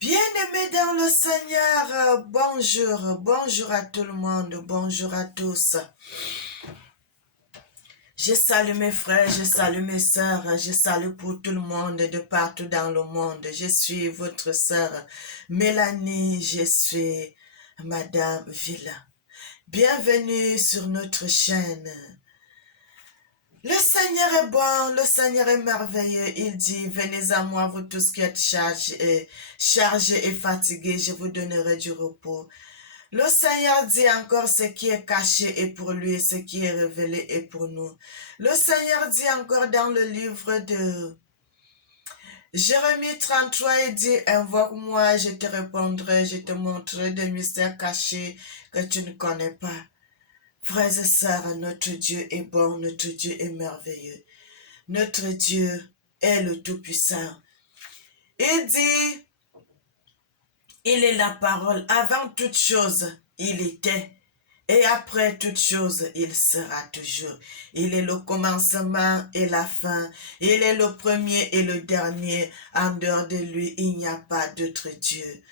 Bien-aimés dans le Seigneur, bonjour à tout le monde, bonjour à tous. Je salue mes frères, je salue mes sœurs, je salue pour tout le monde de partout dans le monde. Je suis votre sœur Mélanie, je suis Madame Villa. Bienvenue sur notre chaîne. Le Seigneur est bon, le Seigneur est merveilleux. Il dit, venez à moi, vous tous qui êtes chargés et fatigués, je vous donnerai du repos. Le Seigneur dit encore ce qui est caché est pour lui, ce qui est révélé est pour nous. Le Seigneur dit encore dans le livre de Jérémie 33, il dit, invoque-moi, je te répondrai, je te montrerai des mystères cachés que tu ne connais pas. Frères et sœurs, notre Dieu est bon, notre Dieu est merveilleux. Notre Dieu est le Tout-Puissant. Il dit, il est la parole. Avant toute chose, il était. Et après toute chose, il sera toujours. Il est le commencement et la fin. Il est le premier et le dernier. En dehors de lui, il n'y a pas d'autre Dieu.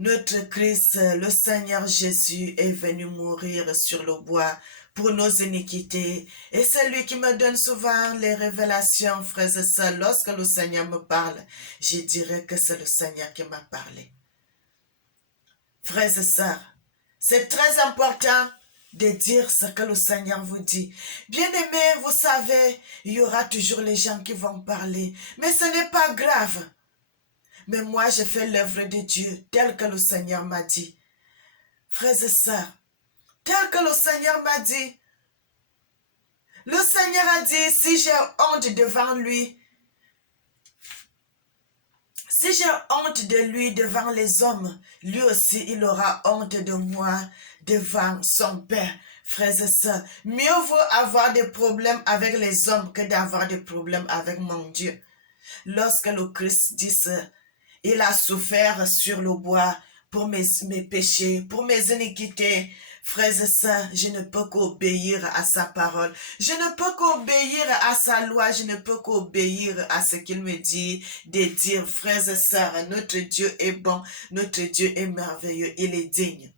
Notre Christ, le Seigneur Jésus, est venu mourir sur le bois pour nos iniquités. Et c'est lui qui me donne souvent les révélations, frères et sœurs. Lorsque le Seigneur me parle, je dirais que c'est le Seigneur qui m'a parlé. Frères et sœurs, c'est très important de dire ce que le Seigneur vous dit. Bien-aimés, vous savez, il y aura toujours les gens qui vont parler, mais ce n'est pas grave. Mais moi, je fais l'œuvre de Dieu tel que le Seigneur m'a dit. Frères et sœurs, tel que le Seigneur m'a dit. Le Seigneur a dit, si j'ai honte devant lui, si j'ai honte de lui devant les hommes, lui aussi il aura honte de moi devant son Père. Frères et sœurs, mieux vaut avoir des problèmes avec les hommes que d'avoir des problèmes avec mon Dieu. Lorsque le Christ dit ça, il a souffert sur le bois pour mes péchés, pour mes iniquités. Frères et sœurs, je ne peux qu'obéir à sa parole. Je ne peux qu'obéir à sa loi. Je ne peux qu'obéir à ce qu'il me dit de dire. Frères et sœurs, notre Dieu est bon. Notre Dieu est merveilleux. Il est digne.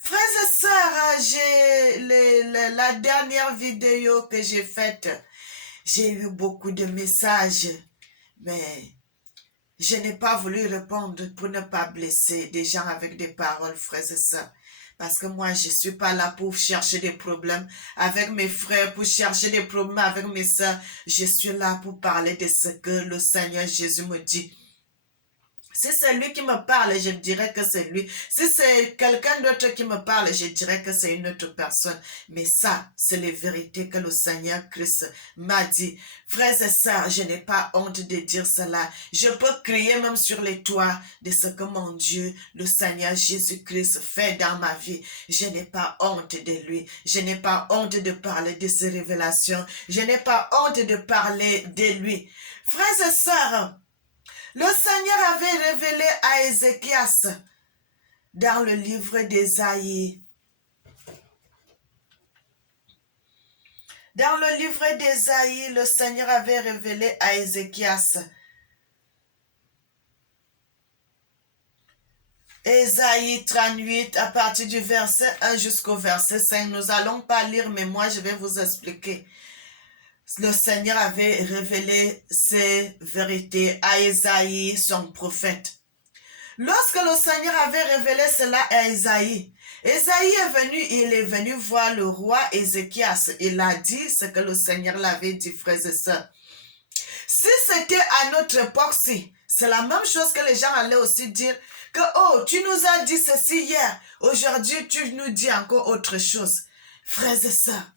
Frères et sœurs, la dernière vidéo que j'ai faite, j'ai eu beaucoup de messages, mais je n'ai pas voulu répondre pour ne pas blesser des gens avec des paroles, frères et sœurs. Parce que moi, je suis pas là pour chercher des problèmes avec mes frères, pour chercher des problèmes avec mes sœurs. Je suis là pour parler de ce que le Seigneur Jésus me dit. Si c'est lui qui me parle, je dirais que c'est lui. Si c'est quelqu'un d'autre qui me parle, je dirais que c'est une autre personne. Mais ça, c'est les vérités que le Seigneur Christ m'a dit. Frères et sœurs, je n'ai pas honte de dire cela. Je peux crier même sur les toits de ce que mon Dieu, le Seigneur Jésus-Christ, fait dans ma vie. Je n'ai pas honte de lui. Je n'ai pas honte de parler de ses révélations. Je n'ai pas honte de parler de lui. Frères et sœurs, le Seigneur avait révélé à Ézéchias dans le livre d'Ésaïe. Dans le livre d'Ésaïe, le Seigneur avait révélé à Ézéchias. Ésaïe 38, à partir du verset 1 jusqu'au verset 5. Nous n'allons pas lire, mais moi je vais vous expliquer. Le Seigneur avait révélé ses vérités à Ésaïe, son prophète. Lorsque le Seigneur avait révélé cela à Ésaïe, Ésaïe il est venu voir le roi Ézéchias. Il a dit ce que le Seigneur l'avait dit, frères et sœurs. Si c'était à notre époque-ci, c'est la même chose que les gens allaient aussi dire que, oh, tu nous as dit ceci hier, aujourd'hui tu nous dis encore autre chose. Frères et sœurs,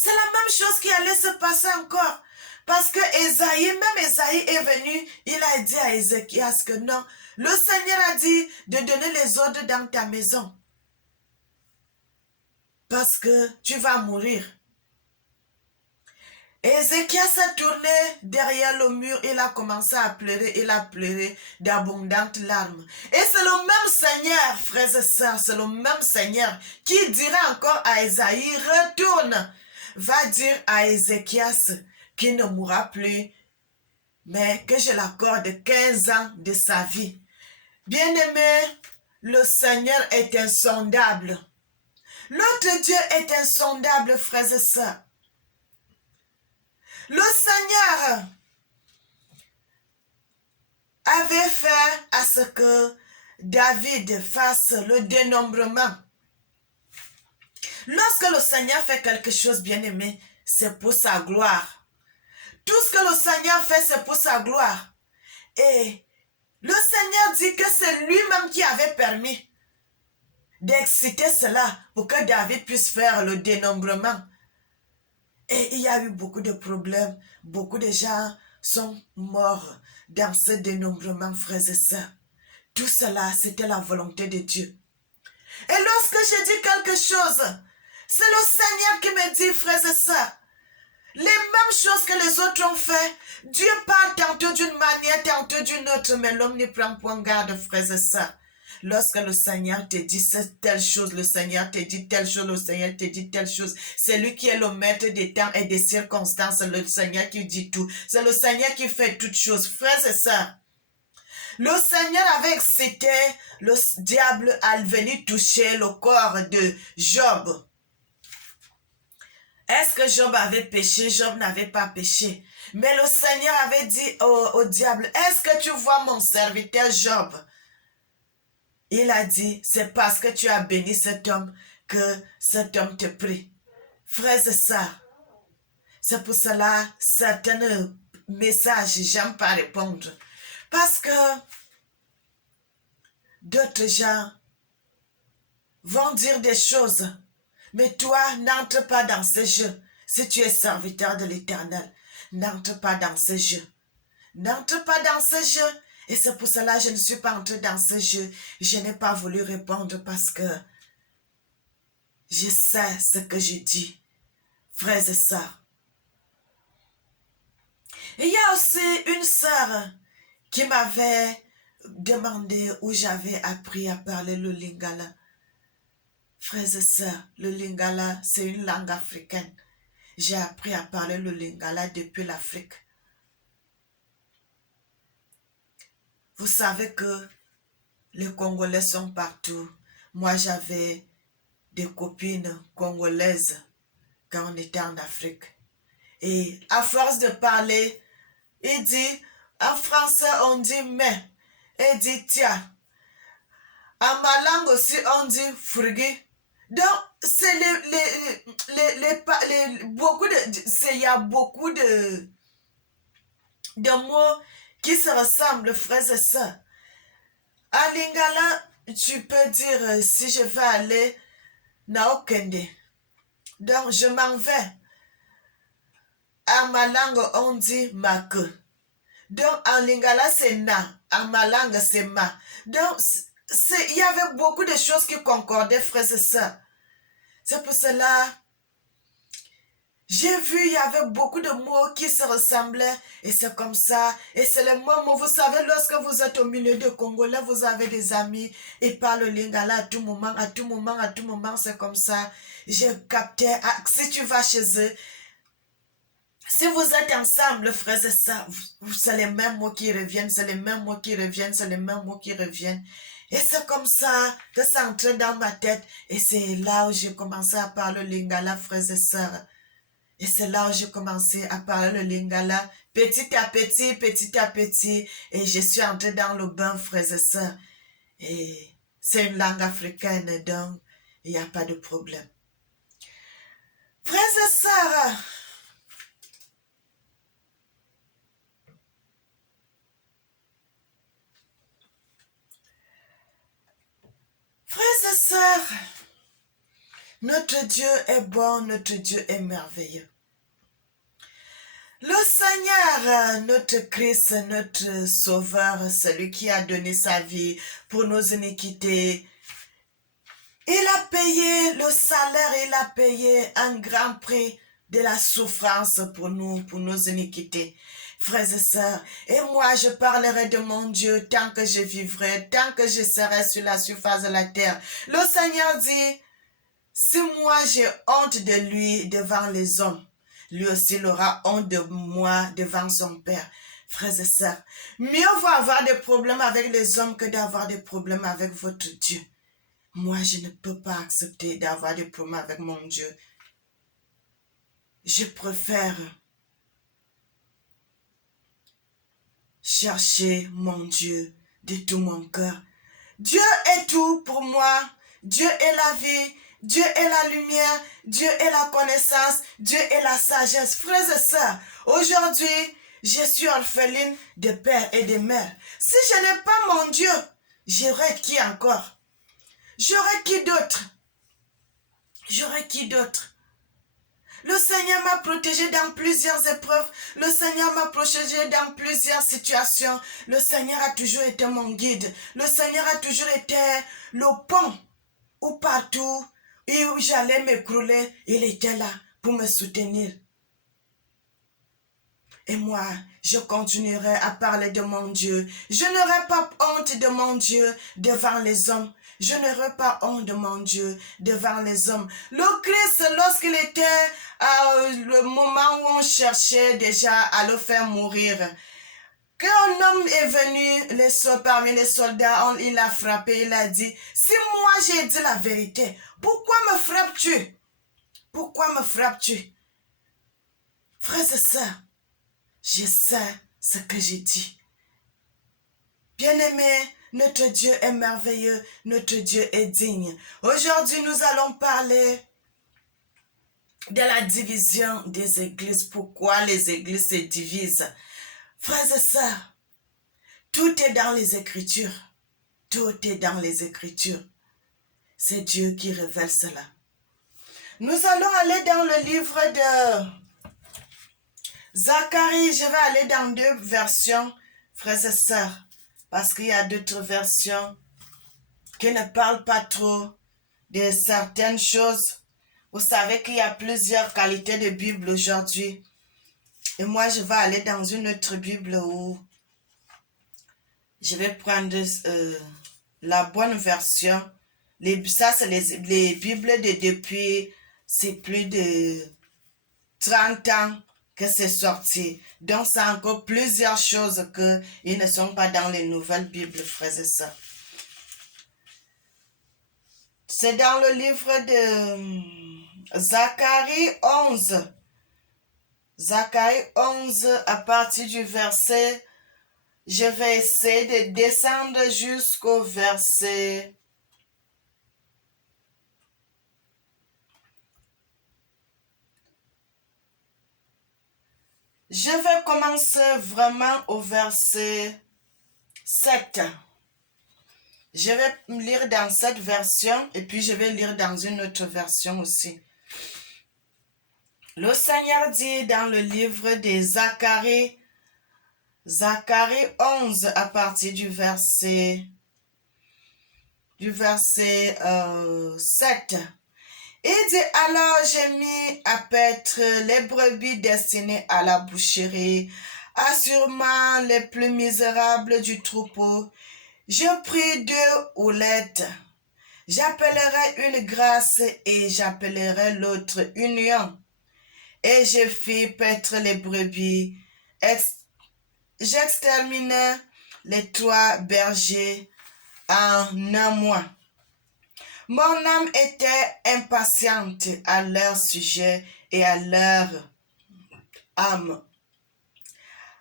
c'est la même chose qui allait se passer encore. Parce que même Ésaïe est venu, il a dit à Ézéchias que non, le Seigneur a dit de donner les ordres dans ta maison. Parce que tu vas mourir. Ézéchias a tourné derrière le mur, il a commencé à pleurer, il a pleuré d'abondantes larmes. Et c'est le même Seigneur, frères et sœurs, c'est le même Seigneur qui dira encore à Ésaïe, retourne, va dire à Ézéchias qu'il ne mourra plus mais que je l'accorde 15 ans de sa vie. Bien-aimé, le Seigneur est insondable. Notre Dieu est insondable, frères et sœurs. Le Seigneur avait fait à ce que David fasse le dénombrement. Lorsque le Seigneur fait quelque chose, bien-aimé, c'est pour sa gloire. Tout ce que le Seigneur fait, c'est pour sa gloire. Et le Seigneur dit que c'est lui-même qui avait permis d'exciter cela pour que David puisse faire le dénombrement. Et il y a eu beaucoup de problèmes. Beaucoup de gens sont morts dans ce dénombrement, frères et sœurs. Tout cela, c'était la volonté de Dieu. Et lorsque je dis quelque chose, c'est le Seigneur qui me dit, frères et sœurs, les mêmes choses que les autres ont fait, Dieu parle tantôt d'une manière, tantôt d'une autre, mais l'homme n'y prend point garde, frères et sœurs. Lorsque le Seigneur te dit telle chose, le Seigneur te dit telle chose, le Seigneur te dit telle chose, c'est lui qui est le maître des temps et des circonstances, le Seigneur qui dit tout. C'est le Seigneur qui fait toutes choses, frères et sœurs. Le Seigneur avait excité le diable à venir toucher le corps de Job. Est-ce que Job avait péché? Job n'avait pas péché. Mais le Seigneur avait dit au diable, est-ce que tu vois mon serviteur Job? Il a dit, c'est parce que tu as béni cet homme que cet homme te prie. Frères et sœurs, c'est pour cela, certains messages, j'aime pas répondre. Parce que d'autres gens vont dire des choses, mais toi, n'entre pas dans ce jeu. Si tu es serviteur de l'Éternel, n'entre pas dans ce jeu. N'entre pas dans ce jeu. Et c'est pour cela que je ne suis pas entrée dans ce jeu. Je n'ai pas voulu répondre parce que je sais ce que je dis, frères et sœurs. Et il y a aussi une sœur qui m'avait demandé où j'avais appris à parler le lingala. Frères et sœurs, le lingala, c'est une langue africaine. J'ai appris à parler le lingala depuis l'Afrique. Vous savez que les Congolais sont partout. Moi, j'avais des copines congolaises quand on était en Afrique. Et à force de parler, il dit, en français, on dit mais. Il dit tiens. En ma langue aussi, on dit frigi. Donc, c'est beaucoup de, il y a beaucoup de mots qui se ressemblent, frères et sœurs. En lingala, tu peux dire si je vais aller Naokende. Donc, je m'en vais. En ma langue, on dit ma queue. Donc, en lingala, c'est na. En ma langue, c'est ma. Donc, il y avait beaucoup de choses qui concordaient, frères et sœurs. C'est pour cela, j'ai vu, il y avait beaucoup de mots qui se ressemblaient. Et c'est comme ça. Et c'est le moment, vous savez, lorsque vous êtes au milieu de Congolais, vous avez des amis. Ils parlent le lingala à tout moment, à tout moment, à tout moment. C'est comme ça. J'ai capté, si tu vas chez eux, si vous êtes ensemble, frères et sœurs, c'est les mêmes mots qui reviennent, c'est les mêmes mots qui reviennent, c'est les mêmes mots qui reviennent. Et c'est comme ça que ça entrait dans ma tête. Et c'est là où j'ai commencé à parler le lingala, frères et sœurs. Et c'est là où j'ai commencé à parler le lingala, petit à petit, petit à petit. Et je suis entrée dans le bain, frères et sœurs. Et c'est une langue africaine, donc il n'y a pas de problème. Frères et sœurs, frères et sœurs, notre Dieu est bon, notre Dieu est merveilleux. Le Seigneur, notre Christ, notre Sauveur, celui qui a donné sa vie pour nos iniquités, il a payé le salaire, il a payé un grand prix de la souffrance pour nous, pour nos iniquités. Frères et sœurs, et moi je parlerai de mon Dieu tant que je vivrai, tant que je serai sur la surface de la terre. Le Seigneur dit, si moi j'ai honte de lui devant les hommes, lui aussi il aura honte de moi devant son Père. Frères et sœurs, mieux vaut avoir des problèmes avec les hommes que d'avoir des problèmes avec votre Dieu. Moi, je ne peux pas accepter d'avoir des problèmes avec mon Dieu. Je préfère chercher mon Dieu de tout mon cœur. Dieu est tout pour moi. Dieu est la vie. Dieu est la lumière. Dieu est la connaissance. Dieu est la sagesse. Frères et sœurs, aujourd'hui, je suis orpheline de père et de mère. Si je n'ai pas mon Dieu, j'aurais qui encore? J'aurais qui d'autre? J'aurais qui d'autre? Le Seigneur m'a protégé dans plusieurs épreuves. Le Seigneur m'a protégé dans plusieurs situations. Le Seigneur a toujours été mon guide. Le Seigneur a toujours été le pont où partout où j'allais m'écrouler, il était là pour me soutenir. Et moi, je continuerai à parler de mon Dieu. Je n'aurai pas honte de mon Dieu devant les hommes. Je n'aurai pas honte de mon Dieu devant les hommes. Le Christ, lorsqu'il était le moment où on cherchait déjà à le faire mourir, quand un homme est venu parmi les soldats, il l'a frappé, il a dit, si moi j'ai dit la vérité, pourquoi me frappes-tu? Pourquoi me frappes-tu? Frères et sœurs, je sais ce que j'ai dit. Bien-aimé, notre Dieu est merveilleux, notre Dieu est digne. Aujourd'hui, nous allons parler de la division des églises. Pourquoi les églises se divisent? Frères et sœurs, tout est dans les Écritures. Tout est dans les Écritures. C'est Dieu qui révèle cela. Nous allons aller dans le livre de Zacharie. Je vais aller dans 2 versions, frères et sœurs, parce qu'il y a d'autres versions qui ne parlent pas trop de certaines choses. Vous savez qu'il y a plusieurs qualités de Bible aujourd'hui. Et moi, je vais aller dans une autre Bible où je vais prendre la bonne version. Ça, c'est les Bibles de depuis, c'est plus de 30 ans que c'est sorti. Donc, c'est encore plusieurs choses qui ne sont pas dans les nouvelles Bibles, frères et sœurs. C'est dans le livre de Zacharie 11. Zacharie 11, à partir du verset, je vais essayer de descendre jusqu'au verset 7. Je vais commencer vraiment au verset 7. Je vais lire dans cette version et puis je vais lire dans une autre version aussi. Le Seigneur dit dans le livre de Zacharie 11 à partir du verset 7. Il dit, alors j'ai mis à paître les brebis destinées à la boucherie, assurément les plus misérables du troupeau. Je pris 2 houlettes. J'appellerai une grâce et j'appellerai l'autre union. Et je fis paître les brebis. J'exterminai les 3 bergers en un mois. Mon âme était impatiente à leur sujet et à leur âme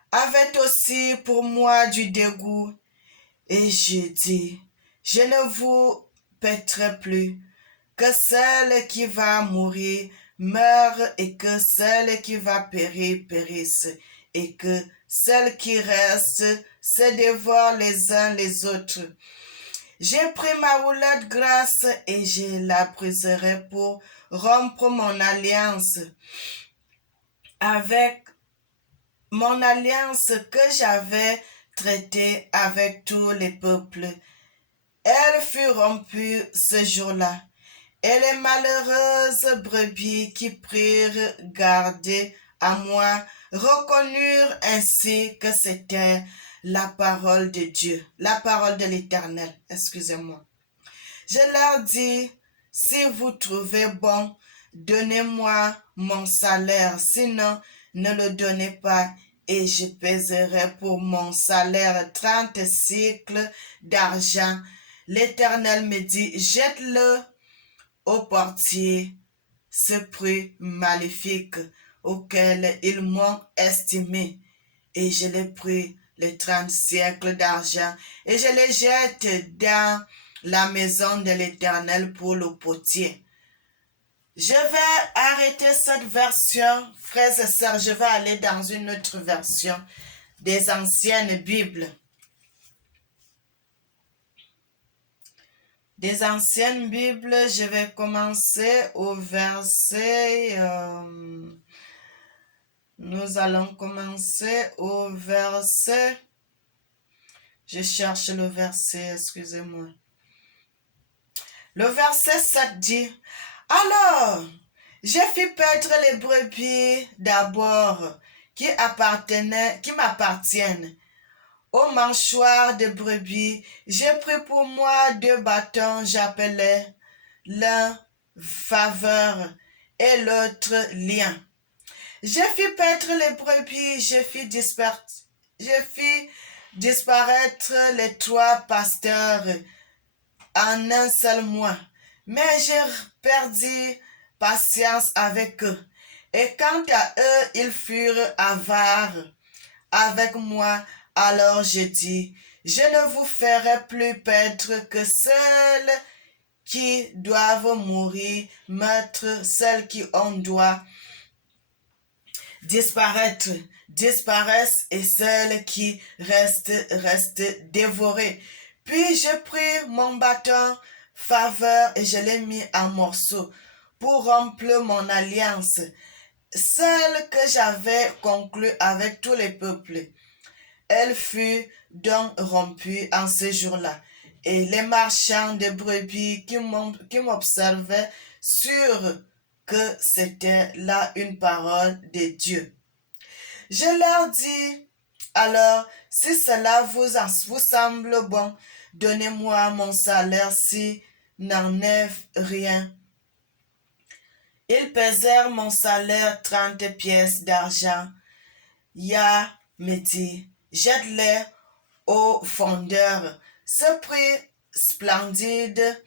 avait aussi pour moi du dégoût. Et je dis, je ne vous paîtrai plus, que celle qui va mourir meure et que celle qui va périr périsse et que celle qui reste se dévore les uns les autres. J'ai pris ma houlette grasse et je la briserai pour rompre mon alliance que j'avais traitée avec tous les peuples. Elle fut rompue ce jour-là. Et les malheureuses brebis qui prirent garde à moi reconnurent ainsi que c'était la parole de Dieu, la parole de l'Éternel, excusez-moi. Je leur dis, si vous trouvez bon, donnez-moi mon salaire, sinon ne le donnez pas. et je pèserai pour mon salaire 30 cycles d'argent. L'Éternel me dit, jette-le au portier, ce prix maléfique auquel ils m'ont estimé. Et je l'ai pris les 30 siècles d'argent et je les jette dans la maison de l'Éternel pour le potier. Je vais arrêter cette version, frères et sœurs, je vais aller dans une autre version des anciennes Bibles. Des anciennes Bibles, je vais commencer au verset... nous allons commencer au verset... Je cherche le verset, excusez-moi. Le verset 7 dit, « Alors, j'ai fait perdre les brebis d'abord qui m'appartiennent. Au mâchoire de brebis, j'ai pris pour moi 2 bâtons, j'appelais l'un faveur et l'autre lien. J'ai fait perdre les brebis, j'ai fait disparaître les 3 pasteurs en un seul mois. Mais j'ai perdu patience avec eux. Et quant à eux, ils furent avares avec moi. Alors je dis, je ne vous ferai plus perdre que celles qui doivent mourir, mettre celles qui on doit disparaissent et celles qui restent dévorées. Puis je pris mon bâton faveur et je l'ai mis en morceaux pour rompre mon alliance, celle que j'avais conclue avec tous les peuples. Elle fut donc rompue en ce jour-là. Et les marchands de brebis qui m'observaient surent que c'était là une parole de Dieu. Je leur dis, alors, si cela vous semble bon, donnez-moi mon salaire si n'en est rien. Ils pesèrent mon salaire 30 pièces d'argent. Yah me dit, jette-les au fondeur. Ce prix splendide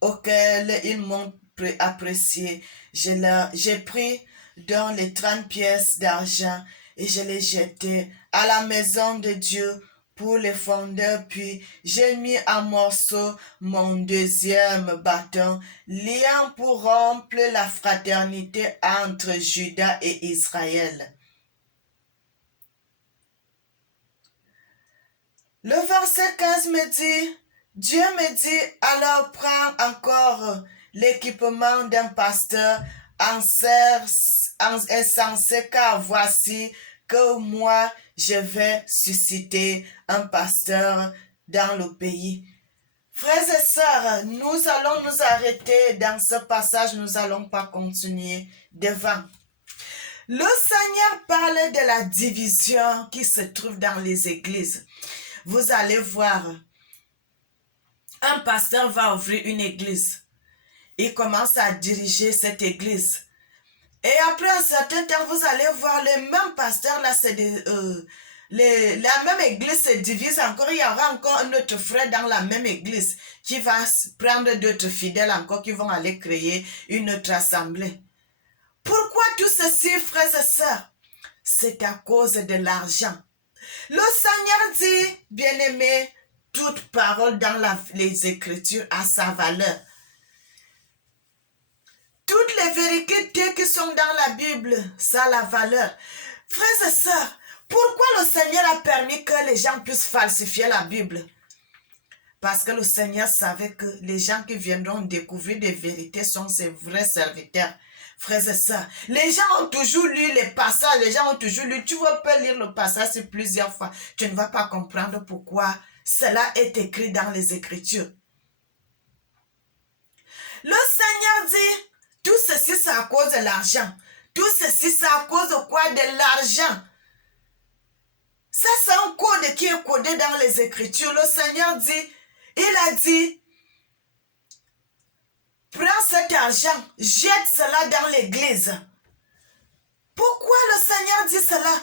auquel ils m'ont apprécié, j'ai pris dans les 30 pièces d'argent et je les jeté à la maison de Dieu pour les fondeurs, puis j'ai mis en morceaux mon 2e bâton, liant pour rompre la fraternité entre Juda et Israël. Le verset 15 me dit, Dieu me dit, alors prends encore l'équipement d'un pasteur insensé, car voici que moi je vais susciter un pasteur dans le pays. Frères et sœurs, nous allons nous arrêter dans ce passage, nous n'allons pas continuer devant. Le Seigneur parle de la division qui se trouve dans les églises. Vous allez voir, un pasteur va ouvrir une église. Il commence à diriger cette église. Et après un certain temps, vous allez voir le même pasteur, là, la même église se divise encore. Il y aura encore un autre frère dans la même église qui va prendre d'autres fidèles encore qui vont aller créer une autre assemblée. Pourquoi tout ceci, frères et sœurs? C'est à cause de l'argent. Le Seigneur dit, bien-aimé, toute parole dans les Écritures a sa valeur. Toutes les vérités qui sont dans la Bible, ça a la valeur. Frères et sœurs, pourquoi le Seigneur a permis que les gens puissent falsifier la Bible? Parce que le Seigneur savait que les gens qui viendront découvrir des vérités sont ses vrais serviteurs. Frères et sœurs, les gens ont toujours lu les passages, les gens ont toujours lu. Tu peux lire le passage plusieurs fois. Tu ne vas pas comprendre pourquoi cela est écrit dans les Écritures. Le Seigneur dit, tout ceci c'est à cause de l'argent. Tout ceci c'est à cause de quoi? De l'argent. Ça c'est un code qui est codé dans les Écritures. Le Seigneur dit, il a dit, prends cet argent, jette cela dans l'église. Pourquoi le Seigneur dit cela?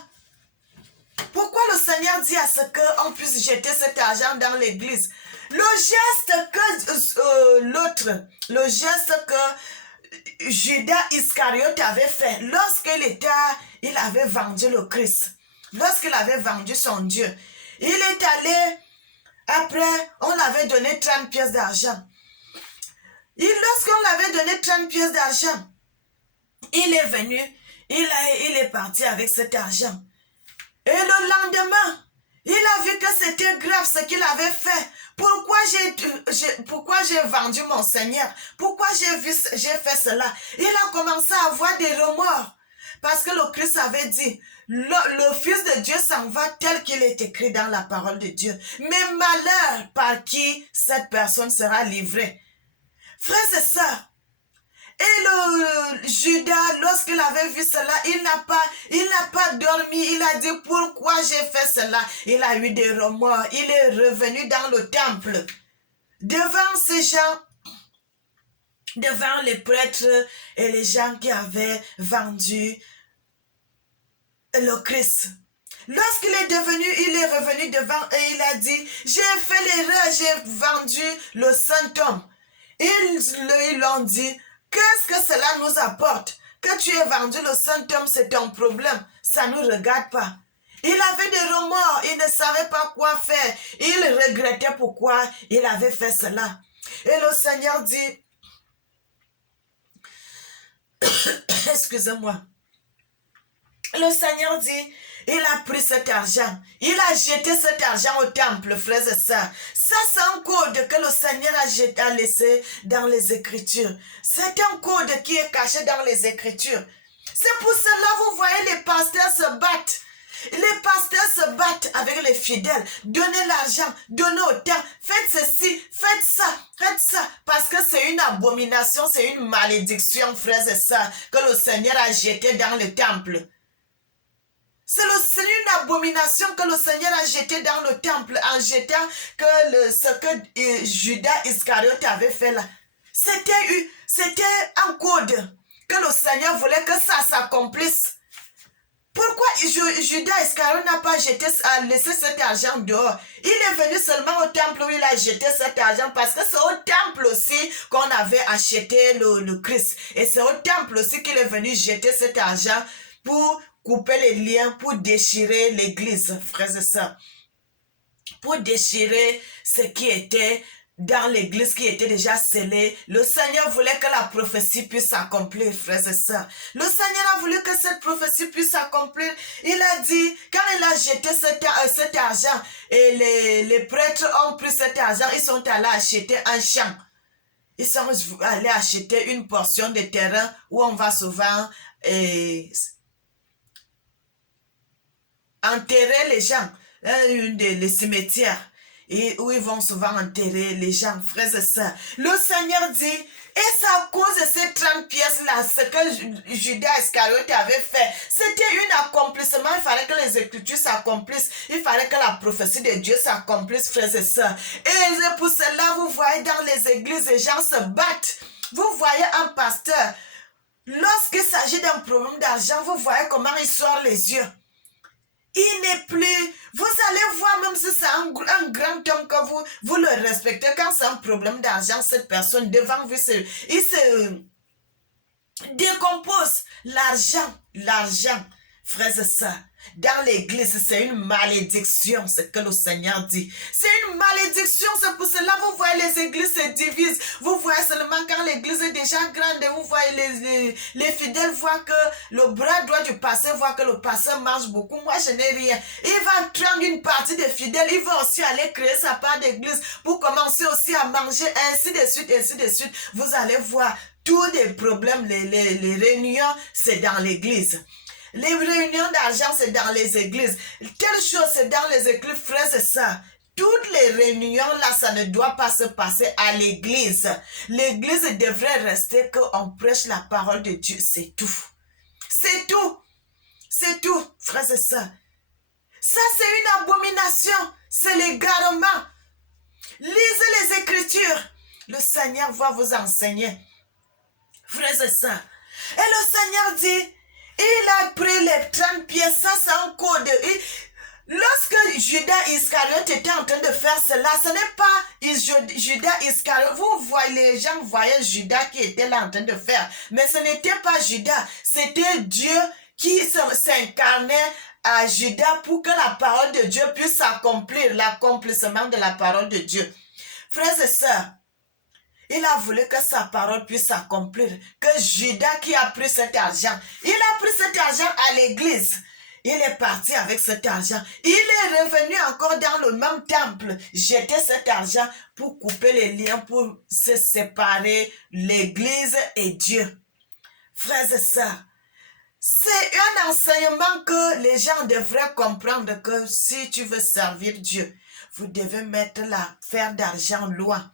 Pourquoi le Seigneur dit à ce qu'on puisse jeter cet argent dans l'église? Le geste que le geste que Judas Iscariote avait fait il avait vendu le Christ, lorsqu'il avait vendu son Dieu, il est allé, après, on l'avait donné 30 pièces d'argent. Lorsqu'on l'avait donné 30 pièces d'argent, il est venu, il est parti avec cet argent. Et le lendemain, il a vu que c'était grave ce qu'il avait fait. Pourquoi j'ai vendu mon Seigneur? Pourquoi j'ai fait cela? Il a commencé à avoir des remords. Parce que le Christ avait dit, le Fils de Dieu s'en va tel qu'il est écrit dans la parole de Dieu. Mais malheur par qui cette personne sera livrée. Frères et sœurs, et le Judas, lorsqu'il avait vu cela, il n'a pas dormi. Il a dit, pourquoi j'ai fait cela? Il a eu des remords. Il est revenu dans le temple. Devant ces gens, devant les prêtres et les gens qui avaient vendu le Christ. Lorsqu'il est revenu devant et il a dit, j'ai fait l'erreur, j'ai vendu le Saint-Homme. Ils l'ont dit, qu'est-ce que cela nous apporte? Que tu aies vendu le Saint-Homme, c'est ton problème. Ça ne nous regarde pas. Il avait des remords, il ne savait pas quoi faire. Il regrettait pourquoi il avait fait cela. Et le Seigneur dit, excusez-moi, le Seigneur dit, il a pris cet argent. Il a jeté cet argent au temple, frères et sœurs. Ça, c'est un code que le Seigneur a laissé dans les Écritures. C'est un code qui est caché dans les Écritures. C'est pour cela, vous voyez, les pasteurs se battent. Les pasteurs se battent avec les fidèles. Donnez l'argent, donnez autant. Faites ceci, faites ça. Parce que c'est une abomination, c'est une malédiction, frères et sœurs, que le Seigneur a jeté dans le temple. C'est une abomination que le Seigneur a jeté dans le temple en jetant ce que Judas Iscariote avait fait là. C'était un code que le Seigneur voulait que ça s'accomplisse. Pourquoi Judas Iscariote n'a pas laissé cet argent dehors? Il est venu seulement au temple où il a jeté cet argent parce que c'est au temple aussi qu'on avait acheté le Christ. Et c'est au temple aussi qu'il est venu jeter cet argent pour couper les liens, pour déchirer l'église, frères et sœurs. Pour déchirer ce qui était dans l'église qui était déjà scellée. Le Seigneur voulait que la prophétie puisse s'accomplir, frères et sœurs. Le Seigneur a voulu que cette prophétie puisse s'accomplir. Il a dit, quand il a jeté cet argent, et les prêtres ont pris cet argent, ils sont allés acheter un champ. Ils sont allés acheter une portion de terrain où on va souvent enterrer les gens, les cimetières, et où ils vont souvent enterrer les gens, frères et sœurs. Le Seigneur dit, et c'est à cause de ces 30 pièces-là, ce que Judas Iscariote avait fait, c'était un accomplissement. Il fallait que les Écritures s'accomplissent, il fallait que la prophétie de Dieu s'accomplisse, frères et sœurs. Et pour cela, vous voyez dans les églises, les gens se battent. Vous voyez un pasteur, lorsqu'il s'agit d'un problème d'argent, vous voyez comment il sort les yeux. Il n'est plus, vous allez voir, même si c'est un grand homme que vous le respectez, quand c'est un problème d'argent, cette personne devant vous, il se décompose. L'argent, frères et sœurs, dans l'église, c'est une malédiction, ce que le Seigneur dit. C'est une malédiction, c'est pour cela, vous voyez, les églises se divisent. Vous voyez seulement quand l'église est déjà grande, vous voyez, les fidèles voient que le bras droit du pasteur voit que le pasteur mange beaucoup. Moi, je n'ai rien. Il va prendre une partie des fidèles, il va aussi aller créer sa part d'église pour commencer aussi à manger, ainsi de suite, ainsi de suite. Vous allez voir, tous les problèmes, les réunions, c'est dans l'église. Les réunions d'argent, c'est dans les églises. Telle chose, c'est dans les églises, frères et sœurs. Toutes les réunions là, ça ne doit pas se passer à l'église. L'église devrait rester qu'on prêche la parole de Dieu, c'est tout. C'est tout. C'est tout, frères et sœurs. Ça, c'est une abomination. C'est l'égarement. Lisez les Écritures. Le Seigneur va vous enseigner. Frères et sœurs. Et le Seigneur dit, il a pris les 30 pièces, ça c'est un code. Lorsque Judas Iscariote était en train de faire cela, ce n'est pas Judas Iscariote. Vous voyez, les gens voyaient Judas qui était là en train de faire. Mais ce n'était pas Judas. C'était Dieu qui s'incarnait à Judas pour que la parole de Dieu puisse s'accomplir, l'accomplissement de la parole de Dieu. Frères et sœurs, il a voulu que sa parole puisse s'accomplir. Que Judas qui a pris cet argent, il a pris cet argent à l'église. Il est parti avec cet argent. Il est revenu encore dans le même temple, jeter cet argent pour couper les liens, pour se séparer l'église et Dieu. Frères et sœurs, c'est un enseignement que les gens devraient comprendre, que si tu veux servir Dieu, vous devez mettre l'affaire d'argent loin.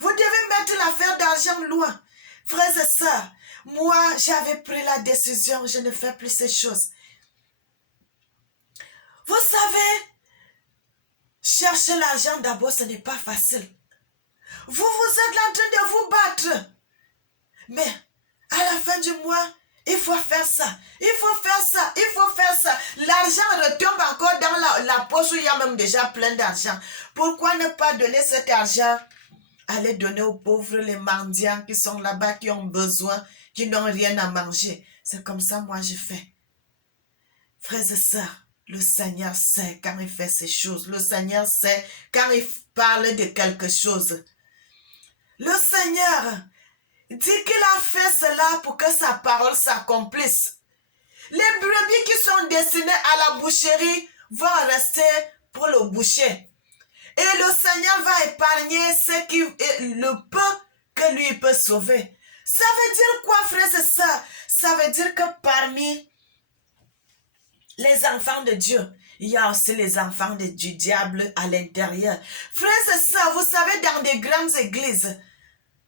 Vous devez mettre l'affaire d'argent loin. Frères et sœurs, moi, j'avais pris la décision, je ne fais plus ces choses. Vous savez, chercher l'argent d'abord, ce n'est pas facile. Vous êtes en train de vous battre. Mais à la fin du mois, il faut faire ça, il faut faire ça, il faut faire ça. L'argent retombe encore dans la poche où il y a même déjà plein d'argent. Pourquoi ne pas donner cet argent? Allez donner aux pauvres, les mendiants qui sont là-bas, qui ont besoin, qui n'ont rien à manger. C'est comme ça, moi, je fais. Frères et sœurs, le Seigneur sait quand il fait ces choses. Le Seigneur sait quand il parle de quelque chose. Le Seigneur dit qu'il a fait cela pour que sa parole s'accomplisse. Les brebis qui sont destinées à la boucherie vont rester pour le boucher. Et le Seigneur va épargner le peu que lui peut sauver. Ça veut dire quoi, frères et sœurs? Ça veut dire que parmi les enfants de Dieu, il y a aussi les enfants du diable à l'intérieur. Frères et sœurs, vous savez, dans des grandes églises,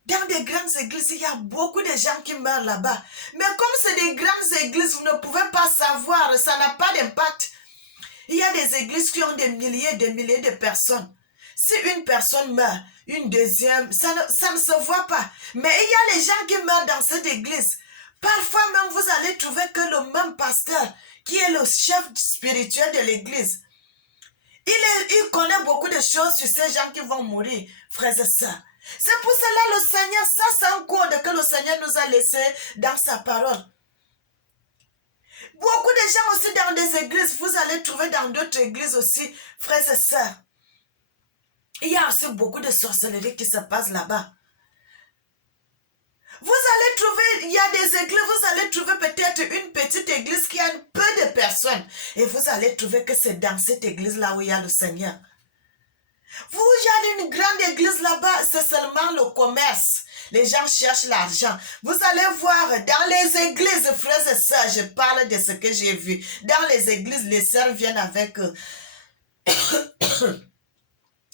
il y a beaucoup de gens qui meurent là-bas. Mais comme c'est des grandes églises, vous ne pouvez pas savoir, ça n'a pas d'impact. Il y a des églises qui ont des milliers et des milliers de personnes. Si une personne meurt, une deuxième, ça ne se voit pas. Mais il y a les gens qui meurent dans cette église. Parfois même, vous allez trouver que le même pasteur, qui est le chef spirituel de l'église, il connaît beaucoup de choses sur ces gens qui vont mourir, frères et sœurs. C'est pour cela le Seigneur, ça c'est un code que le Seigneur nous a laissé dans sa parole. Beaucoup de gens aussi dans des églises, vous allez trouver dans d'autres églises aussi, frères et sœurs. Il y a aussi beaucoup de sorcellerie qui se passe là-bas. Vous allez trouver, il y a des églises, vous allez trouver peut-être une petite église qui a peu de personnes. Et vous allez trouver que c'est dans cette église-là où il y a le Seigneur. Vous, il y a une grande église là-bas, c'est seulement le commerce. Les gens cherchent l'argent. Vous allez voir, dans les églises, frères et sœurs, je parle de ce que j'ai vu. Dans les églises, les sœurs viennent avec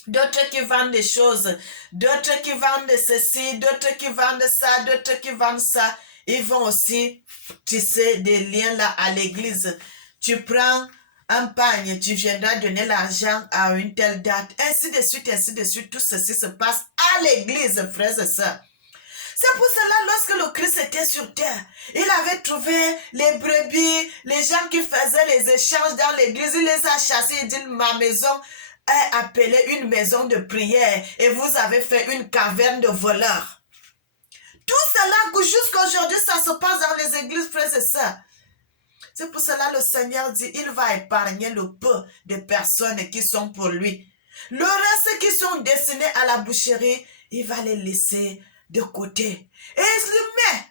d'autres qui vendent des choses, d'autres qui vendent ceci, d'autres qui vendent ça, d'autres qui vendent ça. Ils vont aussi tisser des liens là à l'église. Tu prends un pagne, tu viendras donner l'argent à une telle date, ainsi de suite, tout ceci se passe à l'église, frères et sœurs. C'est pour cela, lorsque le Christ était sur terre, il avait trouvé les brebis, les gens qui faisaient les échanges dans l'église, il les a chassés, il dit, ma maison est appelée une maison de prière et vous avez fait une caverne de voleurs. Tout cela, jusqu'à aujourd'hui, ça se passe dans les églises, frères et sœurs. C'est pour cela le Seigneur dit, il va épargner le peu de personnes qui sont pour lui. Le reste qui sont destinés à la boucherie, il va les laisser de côté. Et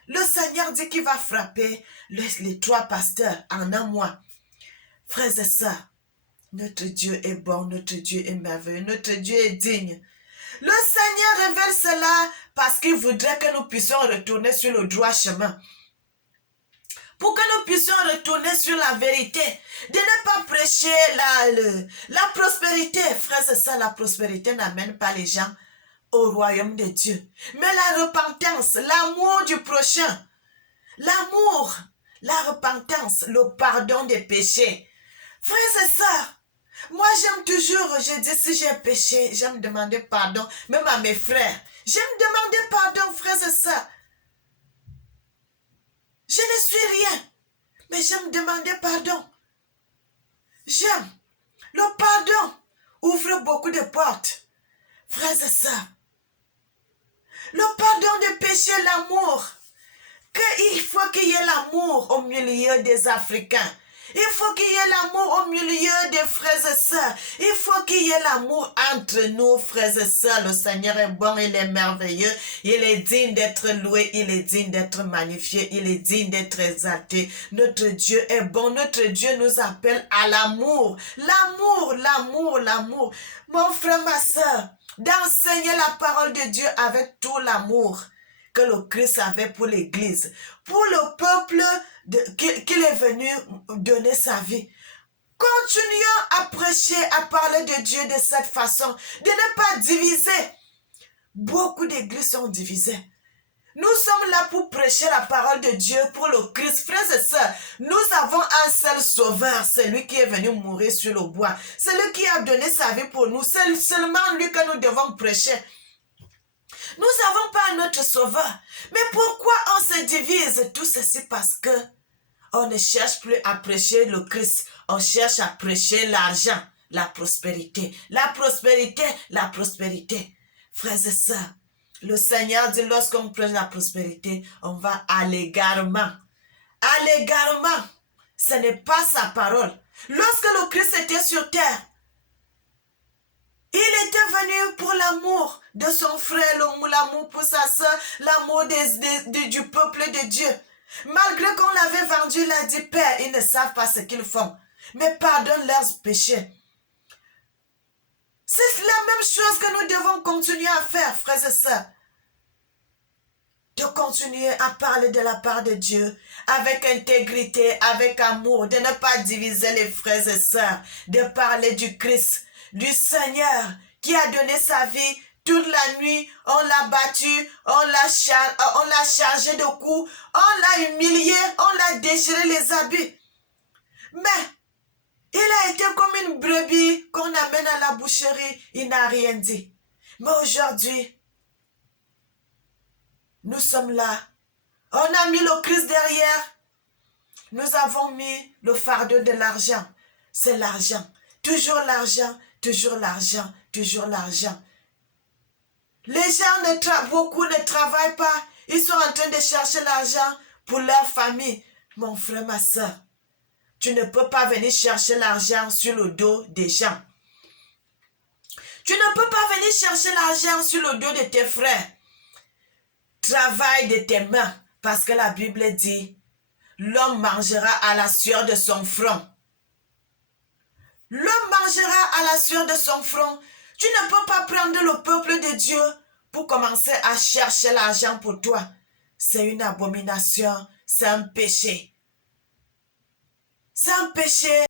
le Seigneur dit qu'il va frapper les 3 pasteurs en un mois. Frères et sœurs, notre Dieu est bon, notre Dieu est merveilleux, notre Dieu est digne. Le Seigneur révèle cela parce qu'il voudrait que nous puissions retourner sur le droit chemin. Pour que nous puissions retourner sur la vérité, de ne pas prêcher la prospérité. Frères et sœurs, la prospérité n'amène pas les gens au royaume de Dieu. Mais la repentance, l'amour du prochain, l'amour, la repentance, le pardon des péchés. Frères et sœurs, moi j'aime toujours, je dis si j'ai péché, j'aime demander pardon, même à mes frères. J'aime demander pardon, frères et sœurs. Je ne suis rien, mais j'aime demander pardon. J'aime. Le pardon ouvre beaucoup de portes. Frères et sœurs, le pardon des péchés, l'amour. Il faut qu'il y ait l'amour au milieu des Africains. Il faut qu'il y ait l'amour au milieu des frères et sœurs. Il faut qu'il y ait l'amour entre nous, frères et sœurs. Le Seigneur est bon, il est merveilleux. Il est digne d'être loué, il est digne d'être magnifié, il est digne d'être exalté. Notre Dieu est bon, notre Dieu nous appelle à l'amour. L'amour, l'amour, l'amour. Mon frère, ma sœur, d'enseigner la parole de Dieu avec tout l'amour que le Christ avait pour l'Église, pour le peuple qu'il est venu donner sa vie. Continuons à prêcher, à parler de Dieu de cette façon, de ne pas diviser. Beaucoup d'églises sont divisées. Nous sommes là pour prêcher la parole de Dieu pour le Christ. Frères et sœurs, nous avons un seul sauveur, c'est lui qui est venu mourir sur le bois. C'est lui qui a donné sa vie pour nous. C'est seulement lui que nous devons prêcher. Nous n'avons pas notre sauveur. Mais pourquoi on se divise? Tout ceci parce que on ne cherche plus à prêcher le Christ. On cherche à prêcher l'argent, la prospérité. La prospérité, la prospérité. Frères et sœurs, le Seigneur dit lorsqu'on prêche la prospérité, on va à l'égarement. À l'égarement, ce n'est pas sa parole. Lorsque le Christ était sur terre, il était venu pour l'amour de son frère, l'amour pour sa soeur, l'amour du peuple de Dieu. Malgré qu'on l'avait vendu, il a dit, Père, ils ne savent pas ce qu'ils font, mais pardonne leurs péchés. C'est la même chose que nous devons continuer à faire, frères et sœurs. De continuer à parler de la part de Dieu avec intégrité, avec amour, de ne pas diviser les frères et sœurs, de parler du Christ, du Seigneur qui a donné sa vie toute la nuit, on l'a battu, on l'a chargé de coups, on l'a humilié, on l'a déchiré les habits. Mais il a été comme une brebis qu'on amène à la boucherie, il n'a rien dit. Mais aujourd'hui, nous sommes là. On a mis le Christ derrière. Nous avons mis le fardeau de l'argent. C'est l'argent. Toujours l'argent, toujours l'argent, toujours l'argent. Les gens, beaucoup ne travaillent pas. Ils sont en train de chercher l'argent pour leur famille. Mon frère, ma soeur, tu ne peux pas venir chercher l'argent sur le dos des gens. Tu ne peux pas venir chercher l'argent sur le dos de tes frères. Travaille de tes mains, parce que la Bible dit, l'homme mangera à la sueur de son front. L'homme mangera à la sueur de son front. Tu ne peux pas prendre le peuple de Dieu pour commencer à chercher l'argent pour toi. C'est une abomination, c'est un péché. C'est un péché.